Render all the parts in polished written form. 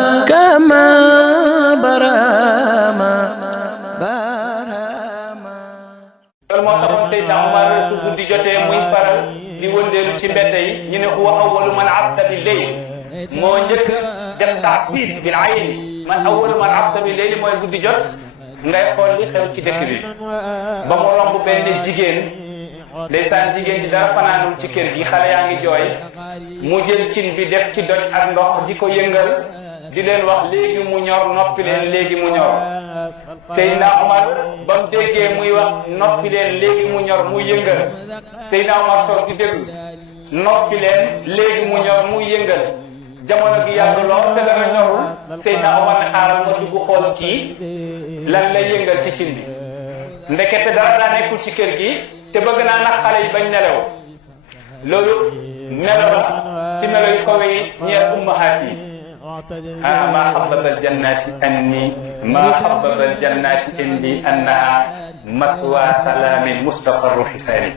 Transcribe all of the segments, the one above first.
كما برama loolu moo taxoon Seydina Omar su guddi jotee muy faral di wëndeelu ci mbedd yi ñu ne huwa awwalu man asta bi layl moo njëkk def taasiis bil ayn man awwalu man asta bi layl mooy guddi jot ngay xool li xew ci dëkk bi ba mu romb benn jigéen ndeysaan jigéen ji dara fanaanul ci kër gi xale yaa ngi jooy mu jël cin bi def ci doj ak ndox di ko yëngal di leen wax léegi mu ñor noppi leen léegi mu ñor Seydina Omar ba mu déggee muy wax noppi leen léegi mu ñor mu yëngal Seydina Omar toog ci déglu noppi leen léegi mu ñor mu yëngal jamono gi yàgg lool te dara ñorul Seydina Omar ne xaaral ma dugg xool kii lan lay yëngal ci cin bi ndekete dara daa nekkul ci kër gi te bëgg naa nag xale yi bañ nelaw loolu melo la ci melo yu kawe yi ñeer ummahaat yi ما حبب الجنات أني ما حبب الجنات إني أنها مسوى سلام مستقر حساني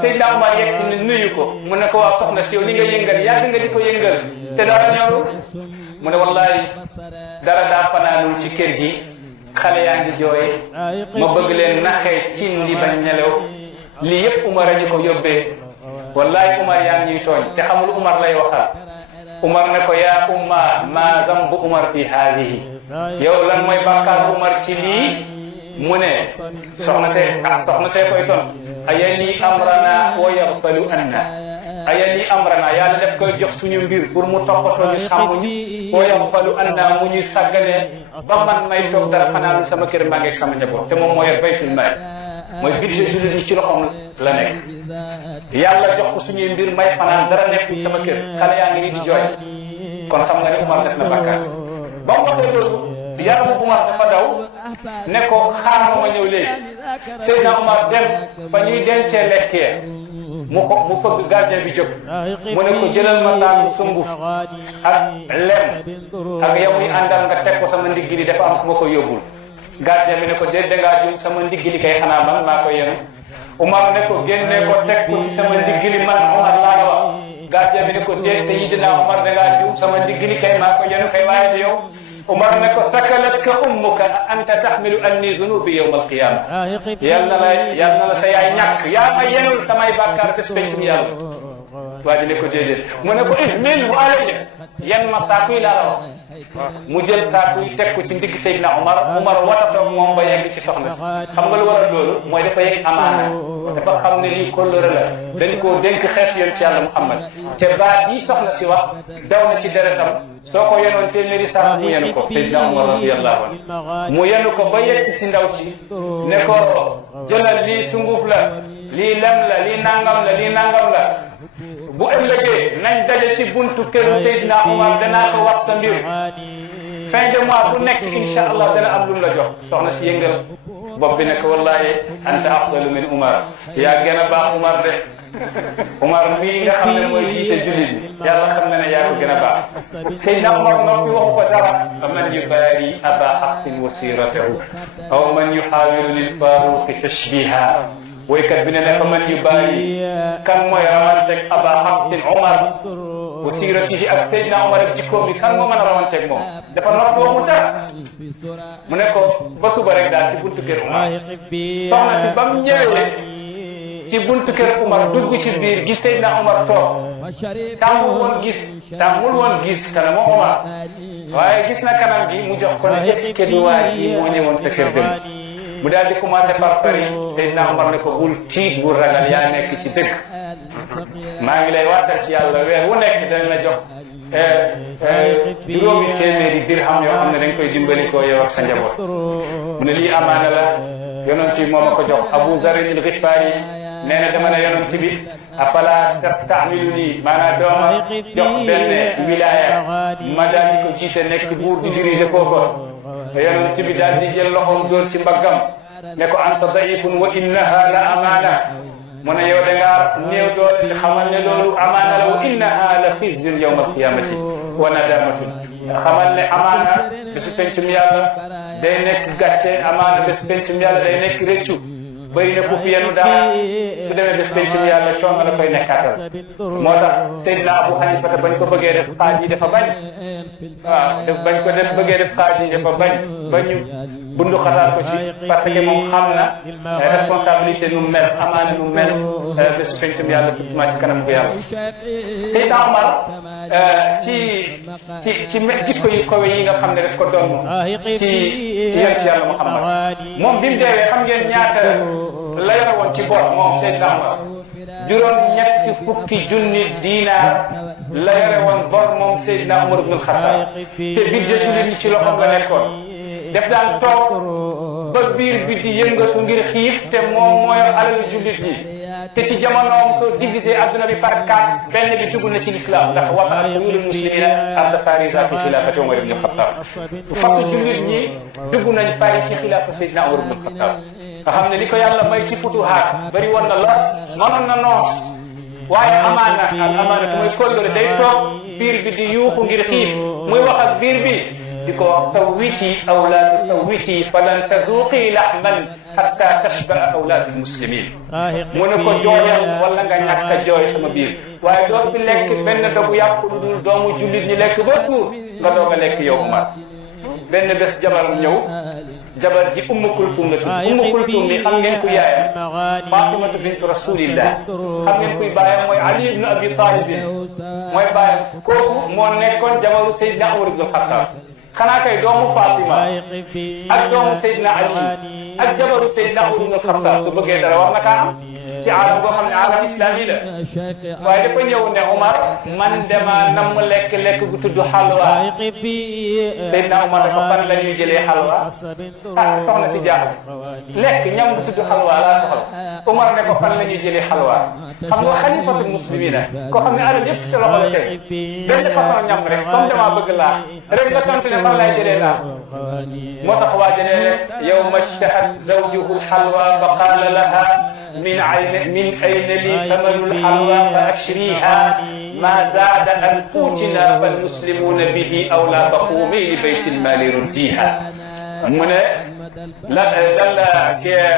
Seydina Omar yegg si nuyu ko mu ne ko waa soxna si yow li nga yëngal yàgg nga di ko yëngal te dara ñorul mu ne wallahi dara daa fanaanul ci kër gi xale yaa ngi jooy ma bëgg leen naxee cin li bañ nelaw lii yëpp Umar a ñu ko yóbbee wallahi Umar yaa ngi ñuy tooñ te xamul Umar lay waxal Umar ne ko yaa umma ma zambu Umar fi haadihi yow lan mooy bàkkaar Umar ci lii mu ne soxna see koy tontu ayali amrana wa yaghfalu anna ayali amrana yàlla def koy jox suñu mbir pour mu toppatoo ñu sàmm ñu wa yaghfalu anna mu ñuy sàggane ba man may toog dara fanaan sama kër maa ngi ak sama njaboot te moom moo yor baytul maal mooy budget jullit yi ci loxoom la nekk yàlla jox ko suñuy mbir may fanaan dara nekkul sama kër xale yaa ngi ni di jooy kon xam nga ne Umar def na bàkkaar ba mu waxee loolu yaramu Umar dafa daw ne ko xaaral ma ñëw léegi Seydina Umar dem fa ñuy dencee lekkee mu fëgg gardien bi jóg mu ne ko jëlal ma saaku sunguf ak lem ak yow muy àndal nga teg ko sama ndigg li dafa am ku ma ko yóbbul gardien bi ne ko déet dangaa jum sama ndigg li kay xanaa man maa ko yenu Umar ne ko génne ko teg ko ci sama ndigg li man Umar laa la wax gardien bi ne ko déet Sayyidina Umar dangaa jum sama ndigg li kay maa ko yenu kay waaye di yow Umar ne ko sakalatka ummuka anta tahmilu anni zunubi yawm alqiyama yal na la sa yaay ñàkk yaa ma yenul samay bàkkaar bés pencum yàlla waa ji ne ko déedéet mu ne ko ihmil alayya yan ma saaku yi laa la wax mu jël saaku yi teg ko ci ndigg Seydina Umar watatoo moom ba yegg ci soxna si xam nga lu waral loolu mooy dafa yegg amaana dafa xam ne lii kóllëre la dañ koo dénk xeetu yonent ci yàlla Muhammad te baat yi soxna si wax daw na ci deretam soo ko yenoon téeméeri saaku mu yenu ko Seydina Umar radiyallahu anhu mu yenu ko ba yegg si ndaw si ne ko jëlal lii sunguf la lii lem la lii nangam la lii nangam la bu ëllëgee nañ daje ci buntu këru Seydina Umar danaa ko wax sa mbir fin de mois bu nekk incha allah dana am lu mu la jox soxna si yëngal bopp bi ne ko wallahi anta afdalu min Umar yaa gën a baax Umar de Umar mii nga xam ne mooy jiite jullit bi yàlla xam na ne yaa ko gën a baax Seydina Umar noppi waxu ko dara man yubaari aba hafsin wa siratahu aw man yuxaawilu lil faaruqi tashbiha woykat bi ne ne man yubaari kan mooy rawanteeg aba hafsin Umar wa siratihi ak Seydina Umar ak jikkoom bi kan moo mën a rawanteeg moom dafa noppi waxu dara mu ne ko ba suba rek daal ci buntu kër Umar soxna si ba mu ñëwee ci buntu kër Umar dugg ci biir gis Seydina Umar toog tàmmul woon gis kanamu Umar waaye gis na kanam gi mu jox ko ne est-ce que du waa ji moo ñëwoon sa kër dem mu daal di commencé par pari Seydina Umar ne ko bul tiit bul ragal yaa nekk ci dëgg maa ngi lay waatal ci yàlla weer wu nekk dañ la jox juróomi téeméeri dirham yoo xam ne dañ koy dimbali koo yow ak sa njaboot mu ne lii amaana la yonent bi moo ma ko jox Abu Zarr al-Ghifari nee na dama ne yonent bi afala tastamiluni maanaam dooma jox benn wilaya ma daal di ko jiite nekk buur di diriger kooku yonent bi daal di jël loxoom dóor ci mbaggam ne ko anta daifun wa innaha la amaana mu ne yow da ngaa néew doole ci xamal ne loolu amaana la wa innaha la xizyun yawma alqiyamati wa nadamatun xamal ne amaana bésu pencum yàlla day nekk gàcce amaana bésu pencum yàlla day nekk rëccu bëri na ku fi yenu dara su demee bés penc mi yàlla coono la koy nekkaatal moo tax Seydina Abu Hanifa bañ ko bëggee def xaaj yi dafa bañ waaw bañ ko bëggee def xaaj yi dafa bañ ba ñu bundu xataal ko ci parce que moom xam na responsabilité nu mel amaana nu mel bés penc mi yàlla surtout ci kanam ko yàlla Seydina Omar ci jikko yu kawe yi nga xam ne daf ko doon ci yonent yàlla Muhammad moom bi mu deewee xam ngeen ñaata la yore woon ci bor moom Seydina Omar juróom-ñetti fukki junni diinaar la yore woon bor moom Seydina Omar ibn al-Khattab te budget jullit ñi ci loxoom la nekkoon def daan toog ba biir bi di yëngatu ngir xiif te moom moo yor alal jullit ñi te ci jamonoom soo divisé adduna bi par 4 benn bi dugg na ci l'islam ndax waqa'a suyuulul muslimina arda Farisa fi xilaafati Umar ibn al-Khattab fasu jullit ñi dugg nañ Paris ci xilaafa Seydina Umar ibn al-Khattab nga xam ne li ko yàlla may ci futuhaat bari woon na lool mënoon na noos waaye amaana al amaanatu mooy kóllëre day toog biir bi di yuuxu ngir xiif muy wax ak biir bi di ko wax sawwiti aw laa tusawwiti falan tazuqi lahman hatta tashbaa awlaadul muslimin mu ne ko jooyal wala nga ñàkk a jooy sama biir waaye doo fi lekk benn dogu yàpp lu dul doomu jullit ñi lekk ba suur nga doog a lekk yow Umar benn bés jabaram ñëw jabar ji Ummu Kulthum la tudd Ummu Kulthum ni xam ngeen ku yaayam Fatimatu bintu Rasulillah xam ngeen kuy baayam mooy Ali ibn Abi Talib mooy baayam kooku moo nekkoon jabaru Seydina Umar ibn al-Khattab xanaa kay doomu Fatima ak doomu Seydina Ali ak jabaru Seydina Umar ibn al-Khattab su bëggee dara war na kaa am ci aalam boo xam ne aalam islami la waaye dafa ñëw ne Umar man dama nam lekk gu tudd xalwa Seydina Umar ne ko fan la ñuy jëlee xalwa soxna si jaaxle lekk ñam gu tudd xalwa laa soxla Umar ne ko fan la ñuy jëlee xalwa xam nga xalifatul muslimina koo xam ne alal yëpp si sa loxo la teg benn façon ñam rek comme dama bëgg laax rek nga tontu ne fan laay jëlee laax moo tax waa jëlee yawma ishtahat zawjuhu xalwa fa qaala laha من أين لي ثمن الحلوى فأشريها ما زاد أن قوتنا فالمسلمون به أولى فقومي لبيت المال رديها من لا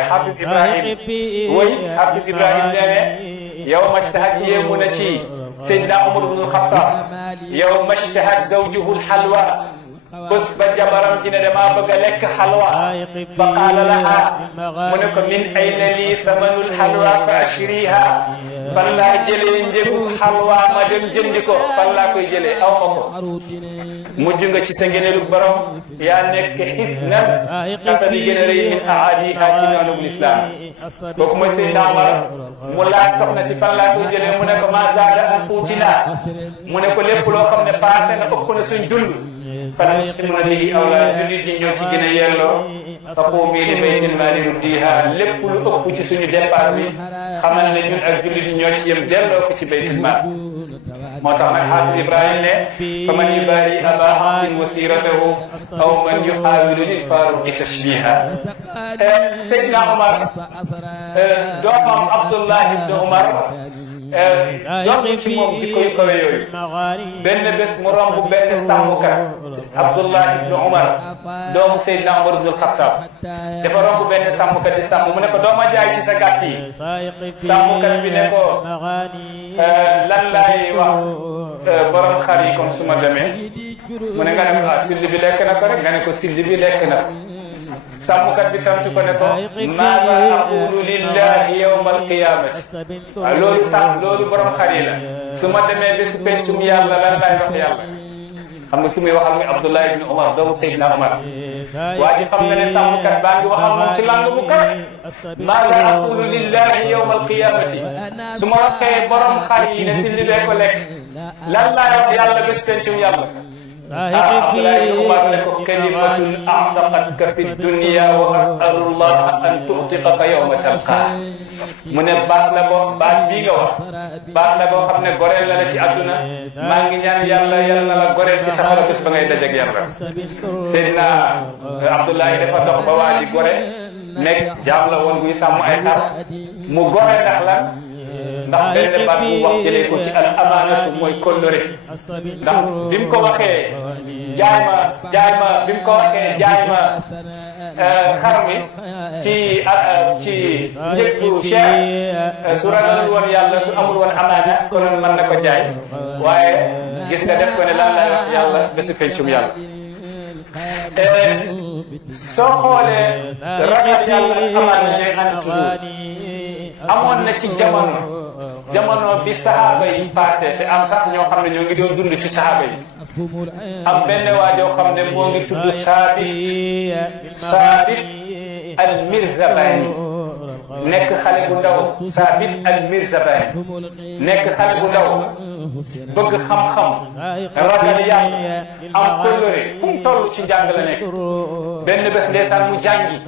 حافظ إبراهيم حافظ إبراهيم يوم اشتهت يمنتي سيدنا عمر بن الخطاب يوم اشتهت زوجه الحلوى bés ba jabaram ji ne damaa bëgg a lekk xalwa fa qaala laha mu ne ko min ayna lii samanul xalwa fa ashriha fan laa jëlee njëgu xalwa ma dem jëndi ko fan laa koy jëlee aw ma ko mujj nga ci sa ngeneelu borom yaa nekk xisnan katani gën a rëy min aadiha ci noonu l'islam kooku mooy Seydina Omar mu laaj soxna si fan laa koy jëlee mu ne ko ma zaada an quutina mu ne ko lépp loo xam ne paase na ëpp na suñ dund fal muslimuna bihi awlaa jullit ñi ñoo ci gën a yelloo faquumi li baytil maali ruddiha lépp lu ëpp ci suñu dépense bi xamal ne ñun ak jullit ñi ñoo ci yem delloo ko ci baytil maal moo tax nag xaafis Ibrahim ne fa man yubaari aba hafsin wa siiratahu aw man yuxaawilu lil faaruqi tashbiha Seydina Omar doomam Abdullah ibn Omar doom ci moom jikko yu kawe yooyu benn bés mu romb benn sàmmkat Abdullah ibn Umar doomu Seydina Umar ibn al-Khattab dafa romb benn sàmmkat di sàmm mu ne ko doo ma jaay ci sa gàtt yi sàmmkat bi ne ko lan laay wax borom xar yi comme su ma demee mu ne nga ne ko tilli bi lekk na ko rek nga ne ko tilli bi lekk na ko sàmmkat bi tontu ko ne ko maada aqulu lillahi yawma alqiyamati waaw loolu sax loolu borom xar yi la su ma demee ba su pencum yàlla lan laay wax yàlla xam nga ki muy waxal muy Abdullah ibn Umar doomu Seydina Umar waa ji xam nga ne sàmmkat baa ngi waxal moom ci langue bu kawe maada aqulu lillahi yawma alqiyamati su ma waxee borom xar yi ne tilli bee ko lekk lan laay wax yàlla bés pencum yàlla Abdullah ibn Umar ne ko kalimatun a'taqatka fi dunya wa as'alullah an tu'tiqaka yawma talqaa mu ne baat la boo baat bii nga wax baat la boo xam ne goreel la ci àdduna maa ngi ñaan yàlla yàlla na la goreel ci safara bés ba ngay dajeeg yàlla Seydina Abdoulaye dafa dox ba waa ji gore nekk jaam la woon buy sàmm ay xar mu gore ndax lan ndax benn baat bu wax jëlee ko ci al amaanatu mooy kóllëre ndax bi mu ko waxee jaay ma bi mu ko waxee jaay ma xar mi ci njëkku cher su ragalul woon yàlla su amul woon amaana konoon mën na ko jaay waaye gis nga def ko ne lan lay wax yàlla bésu pencum yàlla soo xoolee ragal yàlla amaana ñooy ànd toujours amoon na ci jamono bi sahaaba yi passé te am sax ñoo xam ne ñoo ngi doon dund ci sahaaba yi am benn waa joo xam ne moo ngi tudd Saabit al-Mirzabani nekk xale bu ndaw Saabit al-Mirzabani nekk xale bu ndaw bëgg xam-xam ragal yàlla am kóllëre fu mu toll ci njàng la nekk benn bés ndeysaan mu jàngi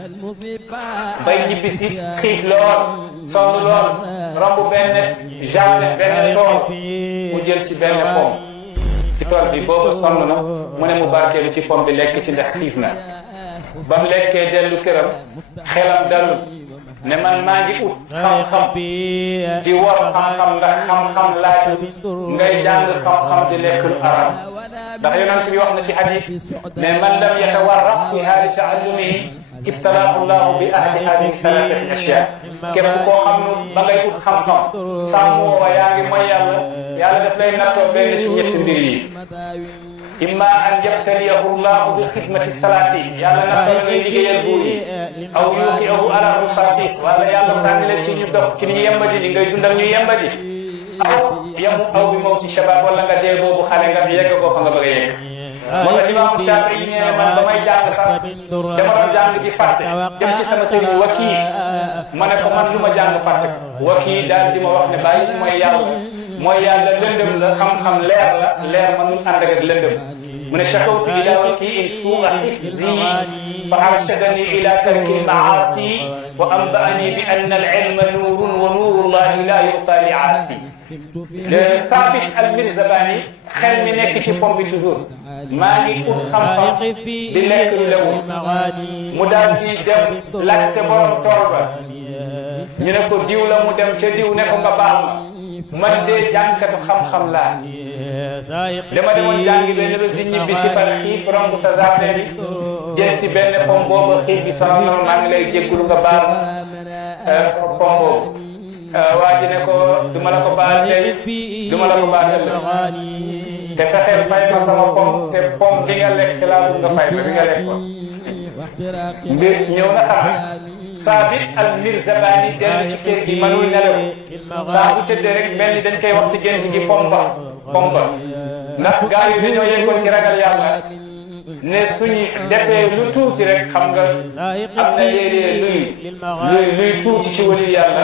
bay ñibbisi xiif lool sonn lool romb benn jardin benn tool mu jël ci benn pomme ci tool bi boobu sonn na mu ne mu barkeelu ci pomme bi lekk ci ndax xiif na ba mu lekkee dellu këram xelam dalul ne man maa ngi ut xam-xam di war xam-xam ndax xam-xam laaj ngay jàng xam-xam di lekk lu arab ndax yonent bi wax na ci hadith ne man lam yatawarraq fi haali taallumihi ibtalaahu llahu bi ahli hadihi thalathati ashya képp koo xam ne ba ngay ut xam-xam sàmmoo wa yaa ngi mooy yàlla daf lay nattoo benn ci ñetti mbir yi imma an yabtaliyahu llahu bi xidmati salaati yàlla nattoo la ngay liggéeyal buur yi aw yuuqiahu ala rusaati wala yàlla sànni leen ci ñu dox ci ñu yembadi ñi ngay dundal ñu yembadi aw bi mawti shabab wala nga dee boobu xale nga yegg koo fa nga bëgg a yegg moo tax imaamu Shaafi'i yi nee na man ba may jàng sax dama doon jàng di fàtte dem ci sama sëriñ Wakii ma ne ko man lu ma jàng fàtte ko Wakii daal di ma wax ne bàyyi mooy yàlla lëndëm la xam-xam leer mënul ànd ak lëndëm mu ne shakawtu ila Wakiin suu'a hifzi fa arshadani ila tarki al-ma'aasi wa anba'ani bi anna al-ilma nuurun wa nuurullahi la yu'ta li aasi Saabit al-Mirzabani xel mi nekk ci pom bi toujours maa ngi ut xam-xam di lekk lu lewul mu daal di dem laajte borom tool ba ñu ne ko diw la mu dem ca diw ne ko nga baal ma man de jàngkatu xam-xam laa dama demoon jàngi benn bés di ñibbi si par xiif romb sa jardin bi jël si benn pom boobu xiif bi sonal na maa ngi lay jéggulu nga baal ma pom boobu waa ji ne ko duma la ko baal tey duma la ko baal ëllëg te fexeel fay ma sama pom te pom bi nga lekk laa bëgg nga fay ma bi nga lekk ko mbir ñëw na xam Saabit al-Mirzabani dellu ci kër gi mënul nelaw saa bu tëddee rek mel ni dañ koy wax ci gént gi pom ba ndax gaa yi dañoo yeggoon ci ragal yàlla ne suñu defee lu tuuti rek xam nga am na léeg-léeg luy tuuti ci waliyu yàlla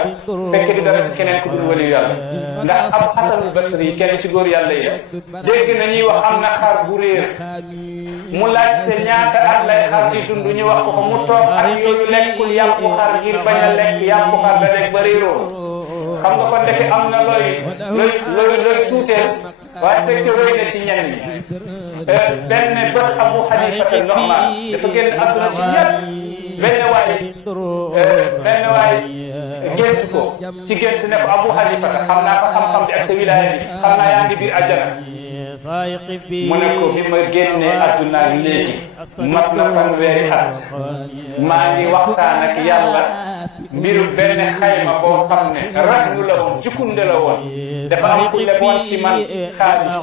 fekk du dara ci keneen ku dul waliyu yàlla ndax ab Hasanul Basri yi kenn ci góor yàlla yi dégg na ñuy wax am na xar bu réer mu laajte ñaata at lay xar di dund ñu wax ko mu toog ak yooyu lekkul yàqu xar ngir bañ a lekk yàqu xar da lekk ba réeroo xam nga kon ndeke am na looy tuuteel waaye fekk roy na ci ñenn ñi benn bés Abu Hanifa Nu'man dafa génn àdduna ci ñett benn waay gént ko ci gént ne ko Abu Hanifa xam naa sa xam-xam bi ak sa wilaaya bi xam naa yaa ngi biir àjjana mu ne ko bi ma génnee àdduna léegi mat na fanweeri at maa ngi waxtaan ak yàlla mbiru benn xayma boo xam ne raglu la woon jukkunde la woon dafa am ku leboon ci man xaalis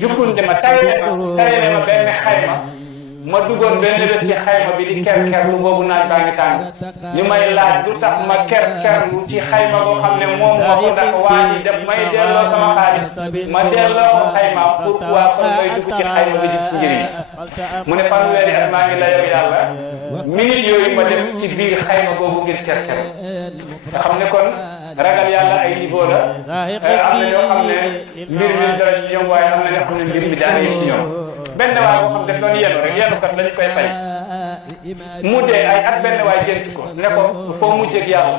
jukkunde ma tayale ma benn xayma ma duggoon benn bés ci xayma bi di kerkerlu boobu naaj baa ngi tàng ñu may laaj lu tax ma kerkerlu ci xayma boo xam ne moom moo ko ndax waa ji def may delloo sama xaalis ma delloo ko xayma pourquoi kon may dugg ci xayma bi di ci njëriñ mu ne fanweeri at maa ngi layoo yàlla minute yooyu ma dem ci biir xayma boobu ngir kerkerlu nga xam ne kon ragal yàlla ay niveau la am na ñoo xam ne mbir mi dara ci ñoom waaye am na ñoo xam ne mbir mi daanee ci ñoom benn waay boo xam def doon yenu rek yenu kat lañu koy fay mu dee ay at benn waay jënt ko ne ko foo mujjeg yàlla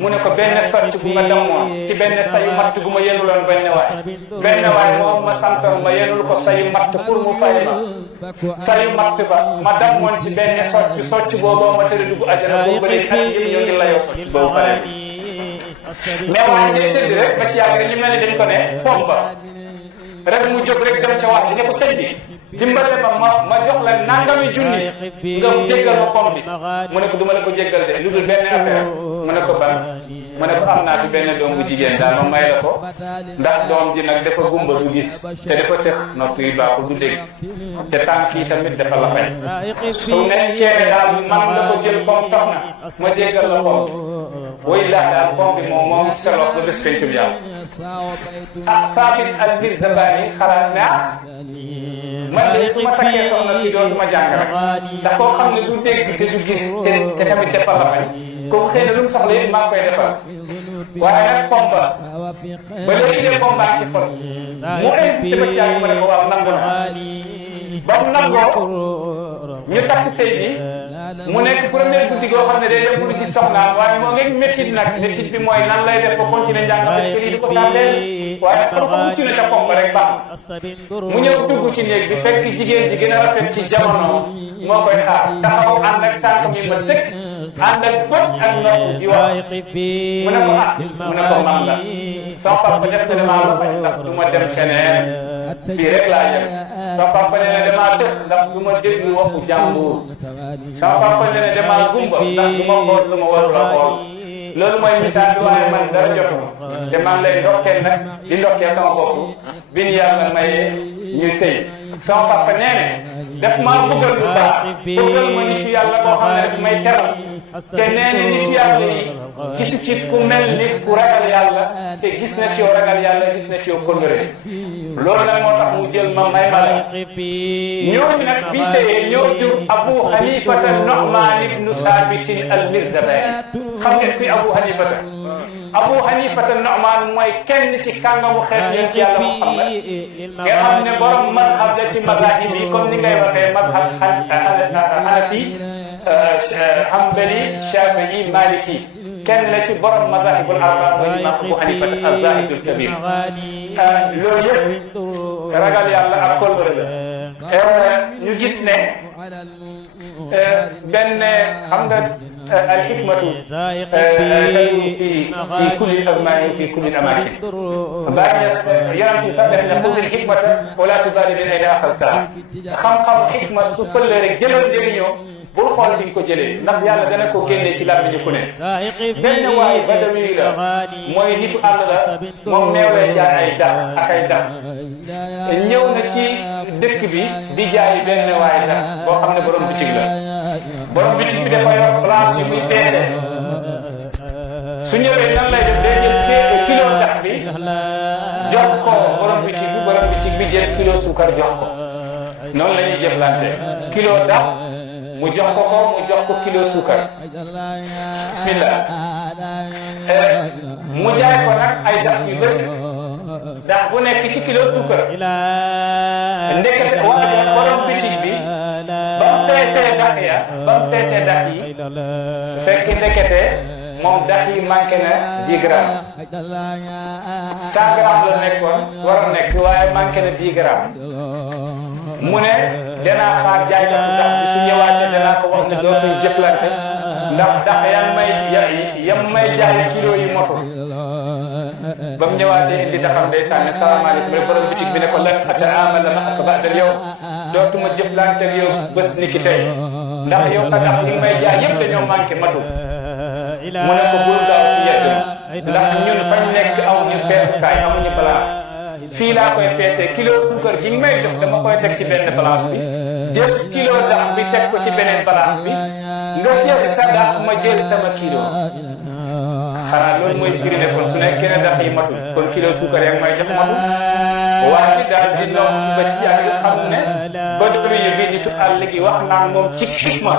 mu ne ko benn socc bu ma damoon ci benn sayu matt gu ma yenuloon benn waay moom ma santoon ma yenul ko sayu matt pour mu fay ma sayu matt ba ma damoon ci benn socc booboo ma tëdd dugg àjjana boobu ba léegi at yëpp ñoo ngi layoo socc boobu pare mais waaye day tëdd rek ba ci yàgg rek ñu mel ni dañ ko ne pomba rek mu jóg rek dem ca wax ne ko sëñ bi dimbale ma jox la nangami junni nga jéggal ma pom bi mu ne ko duma la ko jéggal de lu dul benn affaire mu ne ko ban mu ne ko am naa fi benn doom bu jigéen daal ma may la ko ndax doom ji nag dafa gumba du gis te dafa tëx nopp yi baaxul du dégg te tànk yi tamit dafa la fay su nekkee daal man la ko jël comme soxna ma jéggal la pom bi woy laa daal pom bi moom sa loxo ba bés pencum yàlla Saabit al-Mirzabani xalaat ne man de su ma takkee soxna si dootuma jàng rek ndax koo xam ne du dégg te du gis te tamit defal la fay kooku xëy na lu mu soxla yëpp maa ngi koy defal waaye nag pomba ba léegi de pomba ci xol mu insisté ba ci yàgg ma ne ko waaw nangu na ba mu nangoo ñu takk sëy bi mu nekk première guddi goo xam ne day def lu ci soxnaam waaye moo ngi métit nag métit bi mooy nan lay def ba continuer njàng parce que lii di ko tàmbeel waaye pour ko mucc na ca pomba rek baax mu ñëw dugg ci néeg bi fekk jigéen ji gën a rafet ci jamono moo koy xaar taxaw ànd ak tànk mi ma sëkk ànd ak bët ak nopp di wax mu ne ko mu ne ko man la sama papa def na damaa la fay ndax du ma dem feneen fii rek laa jëm sama papa nee na damaa tëb ndax du ma déglu waxu jàmbur sama papa nee na damaa gumba ndax du ma xool lu ma warul a xool loolu mooy misaal bi waaye man dara jotuma te maa ngi lay ndokkeel nag di ndokkeel sama bopp bi ñu yàlla mayee ñu sëy sama papa nee na daf maa bëggal lu baax bëggal ma nitu yàlla boo xam ne daf may teral te nee na nitu yàlla yi gisu ci ku mel ni ku ragal yàlla te gis na ci yow ragal yàlla gis na ci yow kóllëre loolu nag moo tax mu jël ma may ma la ñooñu nag bi sëyee ñoo jur Abu Hanifata Nu'man ibnu Sabitin al-Mirzabani xam ngeen kuy Abu Hanifata Abu Hanifata Nu'man mooy kenn ci kàngamu xeet yonent yàlla Muhammad nga xam ne borom mazhab la ci mazahib yi comme ni ngay waxee mazhab Hanafi Hanbali Shafi'i Maliki kenn la ci borom mazahibul arba mooy imam Abu Hanifata az-Zahidul Kabir loolu yëpp ragal yàlla ak kóllëre la ñu gis ne benn xam nga alxikmatu fi kulli azmani fi kulli amakin bàyyi yaram ci sax def ne xud alxikmata wala tubaali bi ayna axastaha xam-xam xikma su pëllee rek jëlal njëriñoo bul xool fi nga ko jëlee ndax yàlla dana ko génnee ci làmmiñu ku ne benn waay badawi la mooy nitu àll la moom neew lay jaay ay dax ak ay dax ñëw na ci dëkk bi di jaay benn waay dax boo xam ne borom bitig la borom bitig bi dafa yor place yi muy peese su ñëwee nan lay def day jël kilo dax bi jox ko borom bitig bi jël kilo suukar jox ko noonu la ñuy jëflante kilo dax mu jox ko kilo suukar bismillah mu jaay ko nag ay dax yu bëri dax bu nekk ci kilo suukar ndekete waaye borom bitig bi ba mu peesee dax yi fekk ndekete moom dax yi manqué na 10 grammes 100 grammes la nekkoon war a nekk waaye manqué na 10 grammes mu ne danaa xaar jaay dax bi su ñëwaatee danaa ko wax ne dootuñ jëflante ndax dax yam may jaay kilo yi moto ba mu ñëwaatee indi daxam day sànni salaamaaleykum mais borom bitig bi ne ko lan ataamala ma'aka ba'da yow dootuma jëflante yow bés ni ki tey ndax yow sa dax yi may jaay yëpp dañoo manqué matu mu ne ko bul gaaw ci yedd ndax ñun fañ nekk amuñu peesukaay amuñu place fii laa koy peese kilo suukar gi may jox dama koy teg ci benn place bi jël kilo dax bi teg ko ci beneen place bi nga jël sa dax ma jël sama kilo xanaa loolu mooy firi ne kon su nekkee ne dax yi matul kon kilo suukar yaa may jox matul waaye daal di noom ba ci yàgg xam ne ba dolu yi bi nitu àll gi wax naan moom ci xikma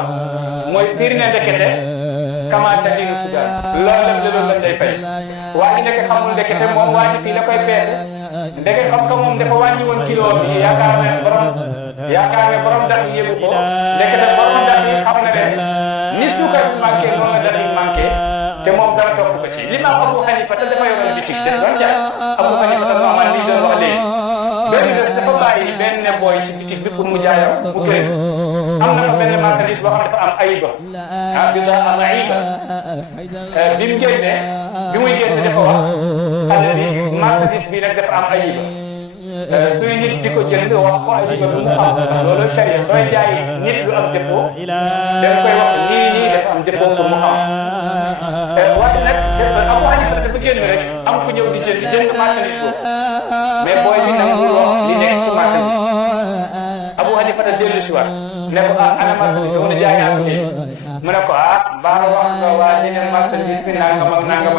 mooy firi ne ndekete kamaata dinu sugar loolam de loolu lañ lay fay waa ji nekk xamul ndekete moom waa ji fii la koy peese ndeke xam ka moom dafa wàññi woon kilo bi yaakaar ne borom dax yi yëgu ko ndekete borom dax yi xam ne de ni suukar bi manqué noonu la dax yi manqué te moom dara topp ko ci li ma Abu Hanifa te dafa yoroon bitik def doon jaay Abu Hanifa te Nu'man lii doon wax léegi benn bés dafa bàyyi benn booy ci bitik bi pour mu jaayam mu génn am na fa benn marchandise boo xam dafa am ayiba bi nga am ayiba bi mu génnee bi muy génn dafa wax xale bi marchandise bi nag dafa am ayiba suy nit di ko jënd wax ko ay digal lu mu xam loolu charia sooy jaay nit lu am défaut da nga koy wax nii dafa am défaut pour mu xam waaye nag Abu Hanifa dafa génn rek am ku ñëw di jënd marchandise boobu mais booy bi nag mu wax li nekk ci marchandise Abu Hanifa da dellu si war ne ko ana marchandise mu ne jaay naa ko mu ne ko baax na wax nga waa ji ne marchandise bi nangam ak nangam